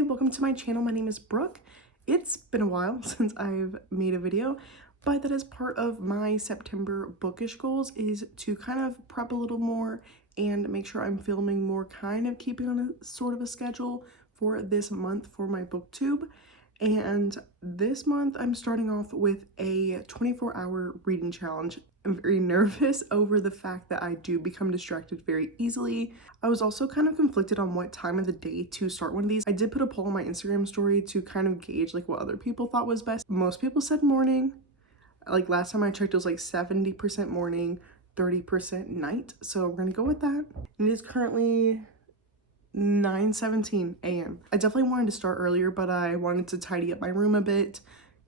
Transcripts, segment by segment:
Hi, welcome to my channel. My name is Brooke. It's been a while since I've made a video, but that is part of my September bookish goals, is to kind of prep a little more and make sure I'm filming more, kind of keeping on a sort of a schedule for this month for my booktube. And this month I'm starting off with a 24-hour reading challenge. I'm very nervous over the fact that I do become distracted very easily. I was also kind of conflicted on what time of the day to start one of these. I did put a poll on my Instagram story to kind of gauge like what other people thought was best. Most people said morning. Like last time I checked, it was like 70% morning, 30% night. So we're gonna go with that. And it is currently 9:17 a.m. I definitely wanted to start earlier, but I wanted to tidy up my room a bit,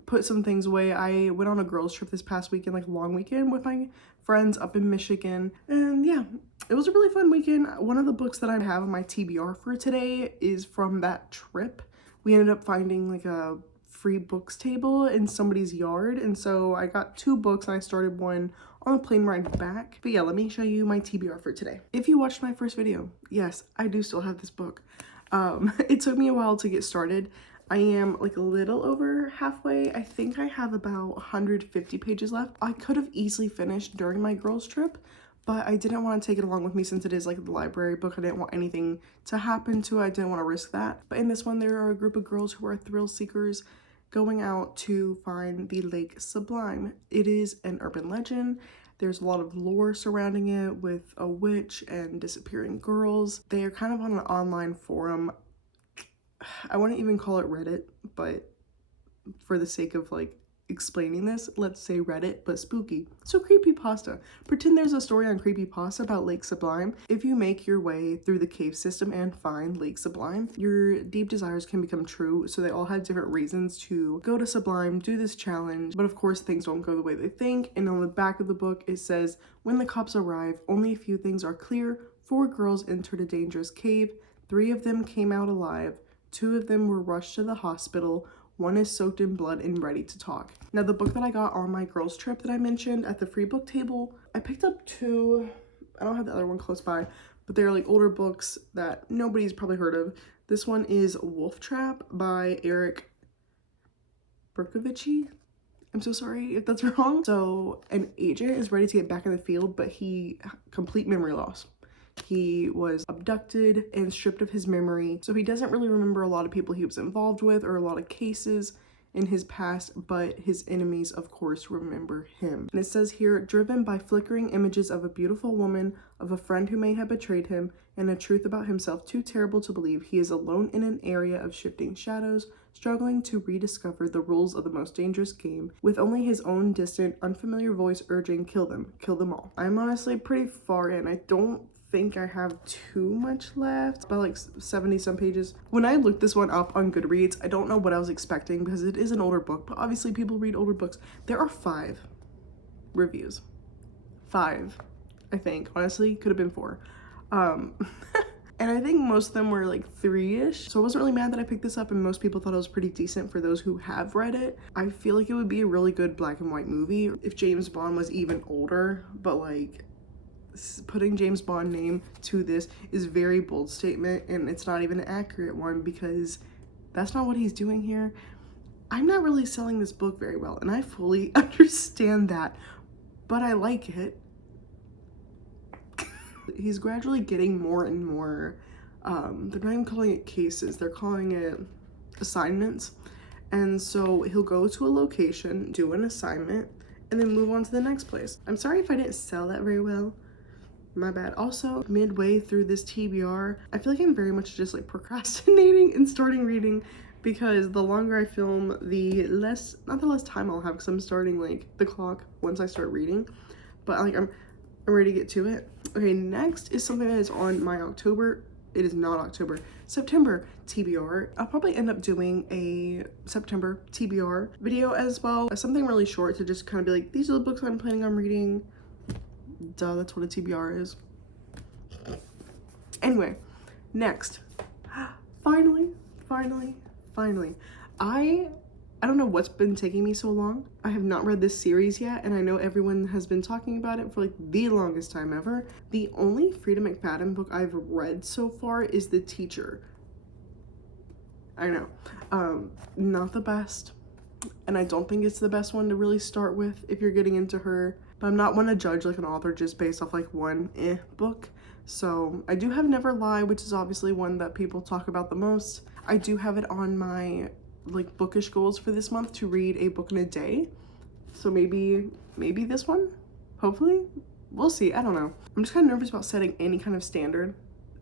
put some things away. I went on a girls trip this past weekend, like a long weekend with my friends up in Michigan, and yeah, it was a really fun weekend. One of the books that I have on my TBR for today is from that trip. We ended up finding like a free books table in somebody's yard, and so I got 2 books and I started one on a plane ride back. But yeah, let me show you my TBR for today. If you watched my first video, yes, I do still have this book. It took me a while to get started. I am like a little over halfway. I think I have about 150 pages left. I could have easily finished during my girls trip, but I didn't want to take it along with me since it is like the library book. I didn't want anything to happen to it. I didn't want to risk that. But in this one, there are a group of girls who are thrill seekers going out to find the Lake Sublime. It is an urban legend. There's a lot of lore surrounding it with a witch and disappearing girls. They are kind of on an online forum. I wouldn't even call it Reddit, but for the sake of like explaining this, let's say Reddit, but spooky. So creepypasta. Pretend there's a story on creepypasta about Lake Sublime. If you make your way through the cave system and find Lake Sublime, your deep desires can become true. So they all have different reasons to go to Sublime, do this challenge, but of course things don't go the way they think. And on the back of the book it says, when the cops arrive, only a few things are clear. 4 girls entered a dangerous cave. 3 of them came out alive. 2 of them were rushed to the hospital. 1 is soaked in blood and ready to talk. Now, the book that I got on my girls trip that I mentioned at the free book table, I picked up 2. I don't have the other one close by, but they're like older books that nobody's probably heard of. This one is Wolftrap by Bercovici. I'm so sorry if that's wrong. So an agent is ready to get back in the field, but he complete memory loss. He was abducted and stripped of his memory, so he doesn't really remember a lot of people he was involved with or a lot of cases in his past, but his enemies of course remember him. And it says here, driven by flickering images of a beautiful woman, of a friend who may have betrayed him, and a truth about himself too terrible to believe, he is alone in an area of shifting shadows, struggling to rediscover the rules of the most dangerous game, with only his own distant, unfamiliar voice urging, kill them all. I'm honestly pretty far in. I don't think I have too much left, about like 70 some pages. When I looked this one up on Goodreads, I don't know what I was expecting because it is an older book, but obviously people read older books. There are 5 reviews. 5, I think. Honestly, could have been 4. And I think most of them were like 3-ish. So I wasn't really mad that I picked this up, and most people thought it was pretty decent for those who have read it. I feel like it would be a really good black and white movie if James Bond was even older, but like putting James Bond name to this is a very bold statement, and it's not even an accurate one because that's not what he's doing here. I'm not really selling this book very well, and I fully understand that, but I like it. He's gradually getting more and more, they're not even calling it cases, they're calling it assignments. And so he'll go to a location, do an assignment, and then move on to the next place. I'm sorry if I didn't sell that very well. My bad. Also, midway through this TBR, I feel like I'm very much just like procrastinating and starting reading, because the longer I film, the less, not the less time I'll have, because I'm starting like the clock once I start reading. But like I'm ready to get to it. Okay, next is something that is on my September TBR. I'll probably end up doing a September TBR video as well. Something really short to just kind of be like, these are the books I'm planning on reading. Duh, that's what a TBR is. Anyway, next. Finally. I don't know what's been taking me so long. I have not read this series yet, and I know everyone has been talking about it for like the longest time ever. The only Freida McFadden book I've read so far is The Teacher. I know. Not the best. And I don't think it's the best one to really start with if you're getting into her. But I'm not one to judge like an author just based off like one book. So I do have Never Lie, which is obviously one that people talk about the most. I do have it on my like bookish goals for this month to read a book in a day. So maybe this one, hopefully. We'll see. I don't know. I'm just kind of nervous about setting any kind of standard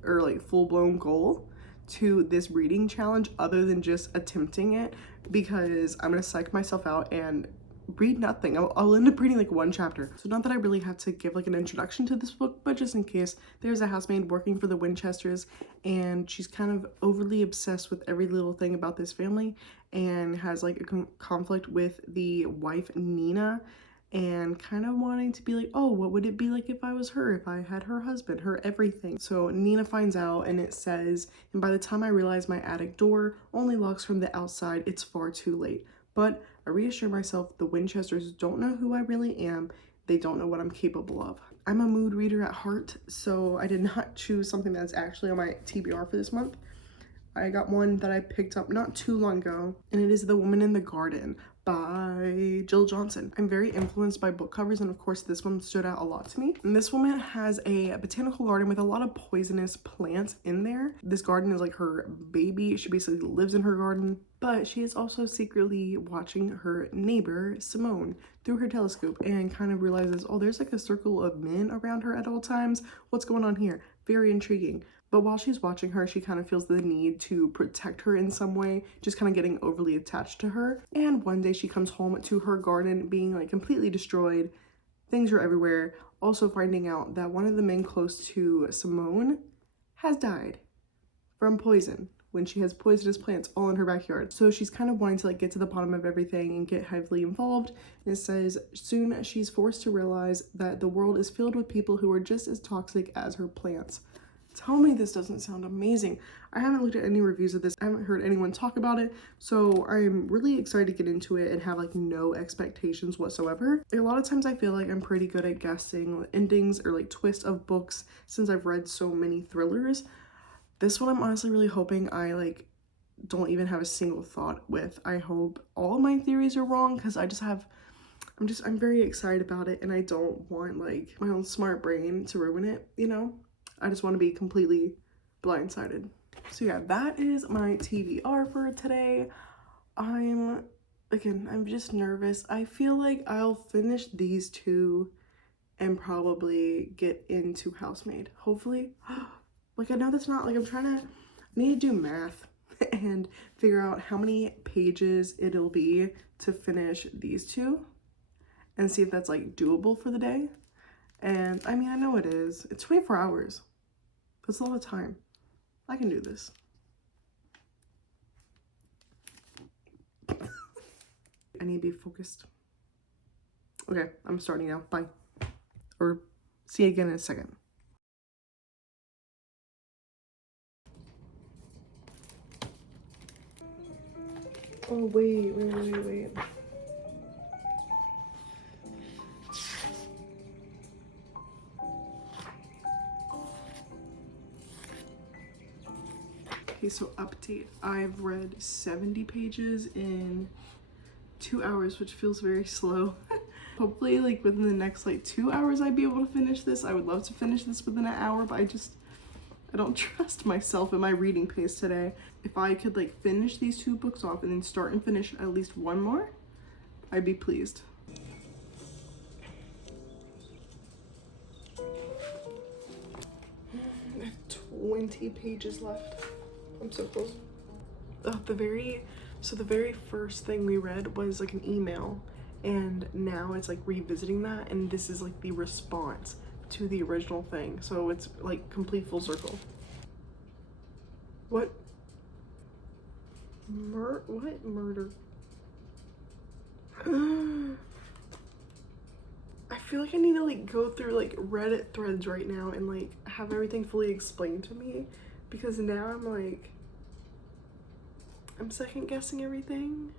or like full-blown goal to this reading challenge other than just attempting it, because I'm gonna psych myself out and read nothing. I'll end up reading like one chapter. So not that I really have to give like an introduction to this book, but just in case, there's a housemaid working for the Winchesters and she's kind of overly obsessed with every little thing about this family and has like a conflict with the wife Nina, and kind of wanting to be like, oh, what would it be like if I was her, if I had her husband, her everything. So Nina finds out and it says, and by the time I realize my attic door only locks from the outside, it's far too late. But I reassure myself the Winchesters don't know who I really am. They don't know what I'm capable of. I'm a mood reader at heart, so I did not choose something that's actually on my TBR for this month. I got one that I picked up not too long ago, and it is The Woman in the Garden by Jill Johnson. I'm very influenced by book covers, and of course this one stood out a lot to me. And this woman has a botanical garden with a lot of poisonous plants in there. This garden is like her baby. She basically lives in her garden, but she is also secretly watching her neighbor Simone through her telescope and kind of realizes, oh, there's like a circle of men around her at all times. What's going on here? Very intriguing. But while she's watching her, she kind of feels the need to protect her in some way, just kind of getting overly attached to her. And one day she comes home to her garden being like completely destroyed. Things are everywhere. Also finding out that one of the men close to Simone has died from poison when she has poisonous plants all in her backyard. So she's kind of wanting to like get to the bottom of everything and get heavily involved. And it says soon she's forced to realize that the world is filled with people who are just as toxic as her plants. Tell me this doesn't sound amazing. I haven't looked at any reviews of this. I haven't heard anyone talk about it. So I'm really excited to get into it and have like no expectations whatsoever. A lot of times I feel like I'm pretty good at guessing endings or like twists of books since I've read so many thrillers. This one I'm honestly really hoping I like don't even have a single thought with. I hope all of my theories are wrong, because I'm very excited about it and I don't want like my own smart brain to ruin it, you know? I just want to be completely blindsided. So yeah, that is my TBR for today. I'm just nervous. I feel like I'll finish these two and probably get into Housemaid, hopefully. Like I know that's not like I need to do math and figure out how many pages it'll be to finish these two and see if that's like doable for the day. And I mean, I know it is. It's 24 hours. That's a lot of time. I can do this. I need to be focused. Okay, I'm starting now. Bye. Or see you again in a second. Oh, wait. Okay, so update. I've read 70 pages in 2 hours, which feels very slow. Hopefully, like within the next like 2 hours, I'd be able to finish this. I would love to finish this within an hour, but I don't trust myself in my reading pace today. If I could like finish these two books off and then start and finish at least one more, I'd be pleased. I have 20 pages left. I'm so close. The very first thing we read was like an email, and now it's like revisiting that, and this is like the response to the original thing. So it's like complete full circle. What? What murder? I feel like I need to like go through like Reddit threads right now and like have everything fully explained to me, because now I'm second guessing everything.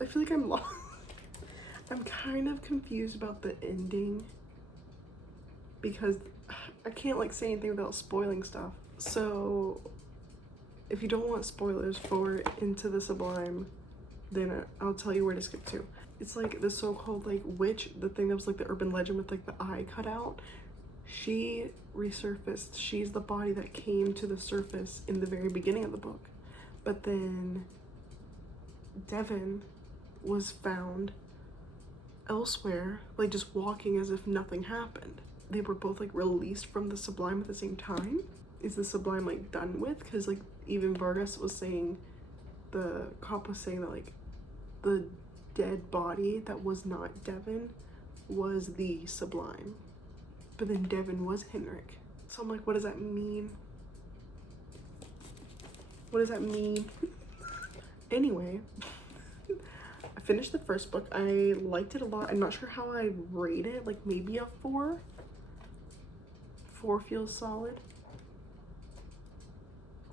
I feel like I'm lost. I'm kind of confused about the ending because I can't like say anything without spoiling stuff. So if you don't want spoilers for Into the Sublime, then I'll tell you where to skip to. It's like the so-called like witch, the thing that was like the urban legend with like the eye cut out. She resurfaced. She's the body that came to the surface in the very beginning of the book. But then Devin was found elsewhere, like just walking as if nothing happened. They were both like released from the Sublime at the same time. Is the Sublime like done with? Because like even Vargas was saying, the cop was saying that like the dead body that was not Devin was the Sublime, but then Devin was Henrik. So I'm like, what does that mean? What does that mean? Anyway, I finished the first book. I liked it a lot. I'm not sure how I rate it, like maybe a 4. 4 feels solid.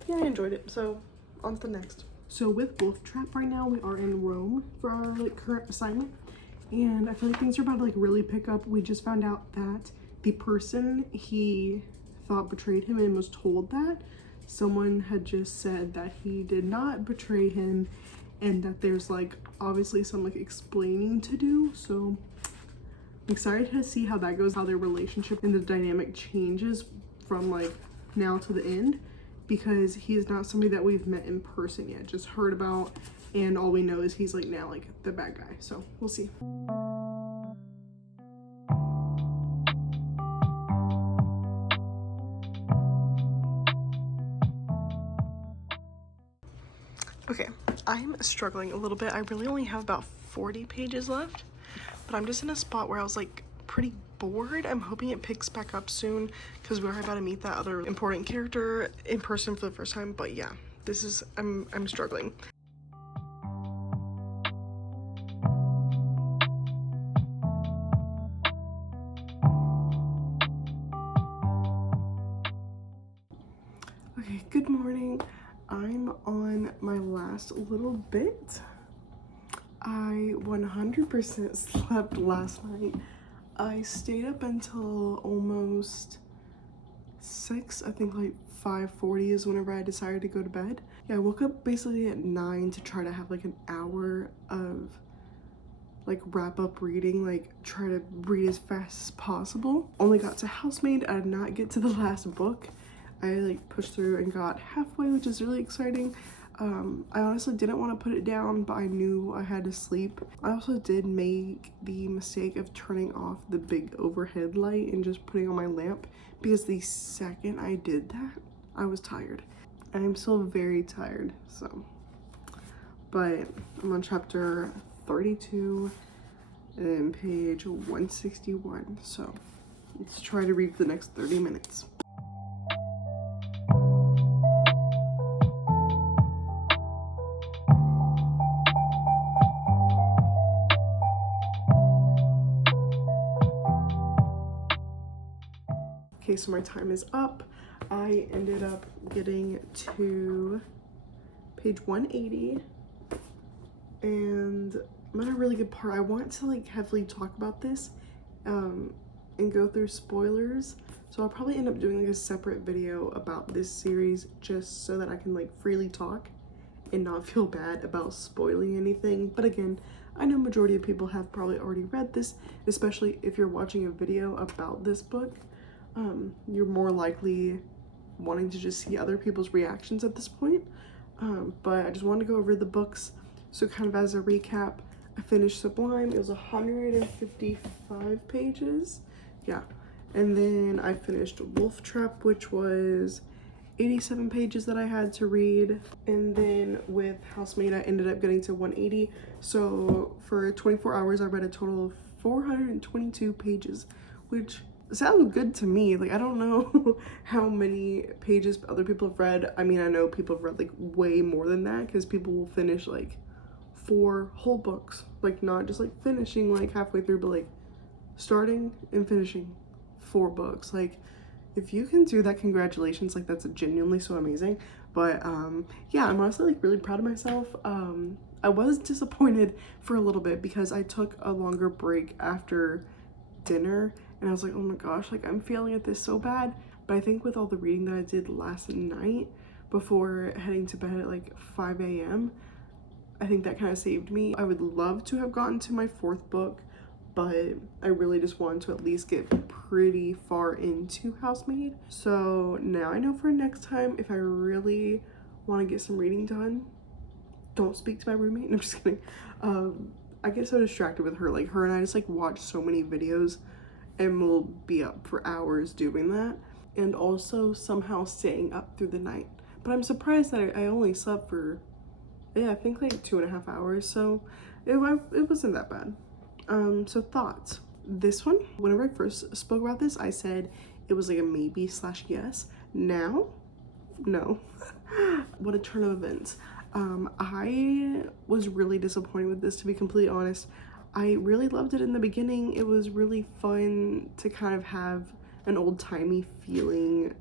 Yeah, I enjoyed it. So on to the next. So with Wolftrap right now, we are in Rome for our like current assignment, and I feel like things are about to like really pick up. We just found out that the person he thought betrayed him and was told that someone had just said that he did not betray him, and that there's like obviously some like explaining to do. So I'm excited to see how that goes, how their relationship and the dynamic changes from like now to the end, because he is not somebody that we've met in person yet, just heard about, and all we know is he's like now like the bad guy. So we'll see. Okay, I'm struggling a little bit. I really only have about 40 pages left, but I'm just in a spot where I was like pretty bored. I'm hoping it picks back up soon because we're about to meet that other important character in person for the first time. But yeah, this is, I'm struggling. Okay, good morning. I'm on my last little bit. I 100% slept last night. I stayed up until almost 6, I think like 5:40 is whenever I decided to go to bed. Yeah, I woke up basically at 9 to try to have like an hour of like wrap up reading, like try to read as fast as possible. Only got to Housemaid. I did not get to the last book. I like pushed through and got halfway, which is really exciting. I honestly didn't want to put it down, but I knew I had to sleep. I also did make the mistake of turning off the big overhead light and just putting on my lamp, because the second I did that, I was tired. I'm still very tired, so. But I'm on chapter 32 and page 161, so let's try to read for the next 30 minutes. Okay, so my time is up. I ended up getting to page 180, and I'm at a really good part. I want to like heavily talk about this and go through spoilers, so I'll probably end up doing like a separate video about this series just so that I can like freely talk and not feel bad about spoiling anything. But again, I know majority of people have probably already read this, especially if you're watching a video about this book. You're more likely wanting to just see other people's reactions at this point. But I just wanted to go over the books. So kind of as a recap, I finished Sublime. It was 155 pages. Yeah. And then I finished Wolftrap, which was 87 pages that I had to read. And then with Housemaid, I ended up getting to 180. So for 24 hours, I read a total of 422 pages, which sounds good to me. Like, I don't know how many pages other people have read. I mean, I know people have read like way more than that, because people will finish like 4 whole books, like not just like finishing like halfway through, but like starting and finishing 4 books. Like, if you can do that, congratulations. Like, that's genuinely so amazing. But yeah, I'm honestly like really proud of myself. I was disappointed for a little bit because I took a longer break after dinner, and I was like, oh my gosh, like I'm failing at this so bad. But I think with all the reading that I did last night before heading to bed at like 5 a.m. I think that kind of saved me. I would love to have gotten to my 4th book, but I really just wanted to at least get pretty far into Housemaid. So now I know for next time, if I really want to get some reading done, don't speak to my roommate. No, I'm just kidding. I get so distracted with her. Like, her and I just like watch so many videos and we'll be up for hours doing that. And also somehow staying up through the night. But I'm surprised that I only slept for, yeah, I think like 2.5 hours. So it wasn't that bad. So thoughts. This one, whenever I first spoke about this, I said it was like a maybe / yes. Now, no. What a turn of events. I was really disappointed with this, to be completely honest. I really loved it in the beginning. It was really fun to kind of have an old-timey feeling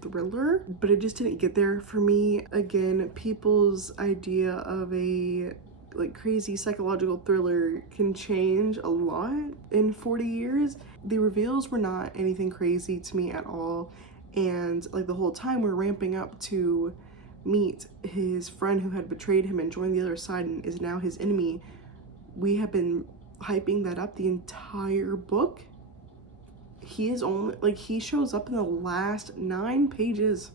thriller, but it just didn't get there for me. Again, people's idea of a like crazy psychological thriller can change a lot in 40 years. The reveals were not anything crazy to me at all, and like the whole time we're ramping up to meet his friend who had betrayed him and joined the other side and is now his enemy. We have been hyping that up the entire book. He is only like, he shows up in the last 9 pages,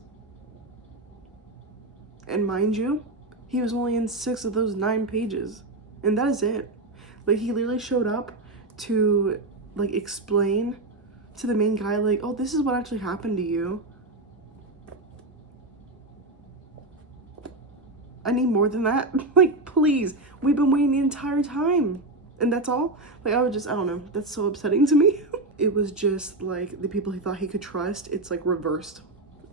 and mind you, he was only in 6 of those 9 pages, and that is it. Like, he literally showed up to like explain to the main guy like, oh, this is what actually happened to you. I need more than that. Like, please, we've been waiting the entire time, and that's all. Like, I don't know, that's so upsetting to me. It was just like the people he thought he could trust, it's like reversed,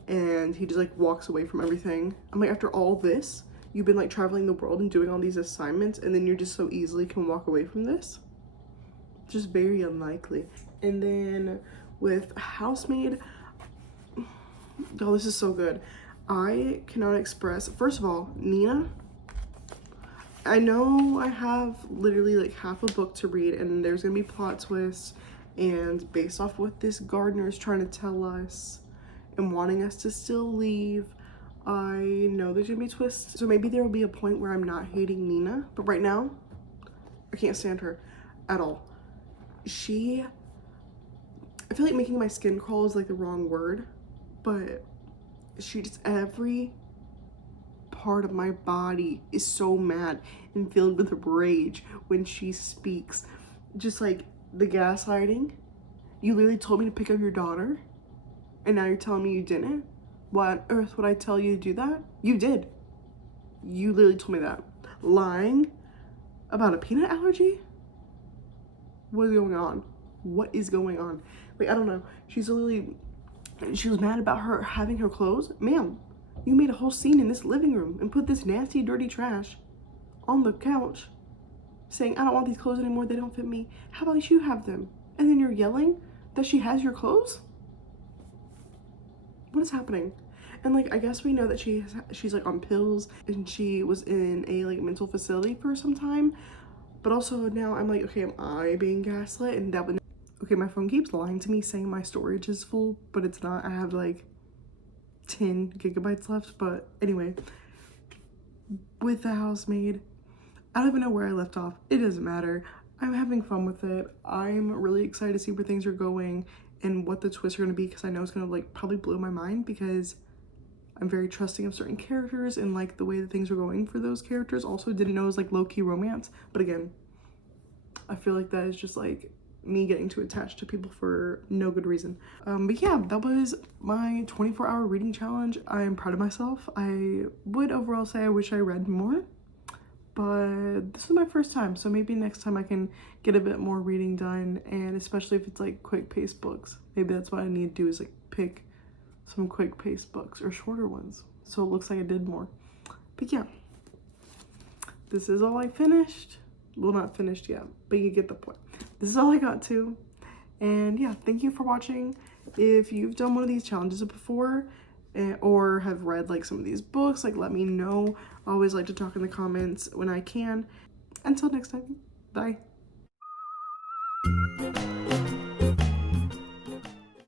and he just like walks away from everything. I'm like, after all this, you've been like traveling the world and doing all these assignments, and then you just so easily can walk away from this? Just very unlikely. And then with Housemaid, oh, this is so good. I cannot express, first of all, Nina, I know I have literally like half a book to read, and there's gonna be plot twists, and based off what this gardener is trying to tell us and wanting us to still leave, I know there's gonna be twists. So maybe there will be a point where I'm not hating Nina, but right now, I can't stand her at all. I feel like making my skin crawl is like the wrong word, but she just, every part of my body is so mad and filled with rage when she speaks. Just like the gaslighting. You literally told me to pick up your daughter, and now you're telling me you didn't? Why on earth would I tell you to do that? You did. You literally told me that. Lying about a peanut allergy? What is going on? What is going on? Like, I don't know. She was mad about her having her clothes. Ma'am, you made a whole scene in this living room and put this nasty, dirty trash on the couch saying, I don't want these clothes anymore, they don't fit me. How about you have them? And then you're yelling that she has your clothes? What is happening? And like, I guess we know that she's like on pills, and she was in a like mental facility for some time. But also now I'm like, okay, am I being gaslit? And that would, okay, my phone keeps lying to me saying my storage is full, but it's not. I have like 10 gigabytes left. But anyway, with the Housemaid, I don't even know where I left off. It doesn't matter. I'm having fun with it. I'm really excited to see where things are going and what the twists are going to be, because I know it's going to like probably blow my mind, because I'm very trusting of certain characters and like the way that things are going for those characters. Also didn't know it was like low-key romance, but again, I feel like that is just like me getting too attached to people for no good reason. But yeah, that was my 24-hour reading challenge. I am proud of myself. I would overall say I wish I read more, but this is my first time, so maybe next time I can get a bit more reading done, and especially if it's like quick paced books. Maybe that's what I need to do, is like pick some quick paced books or shorter ones, so it looks like I did more. But yeah, this is all I finished. Well, not finished yet, but you get the point. This is all I got to. And yeah, thank you for watching. If you've done one of these challenges before, or have read like some of these books, like let me know. I always like to talk in the comments when I can. Until next time, bye.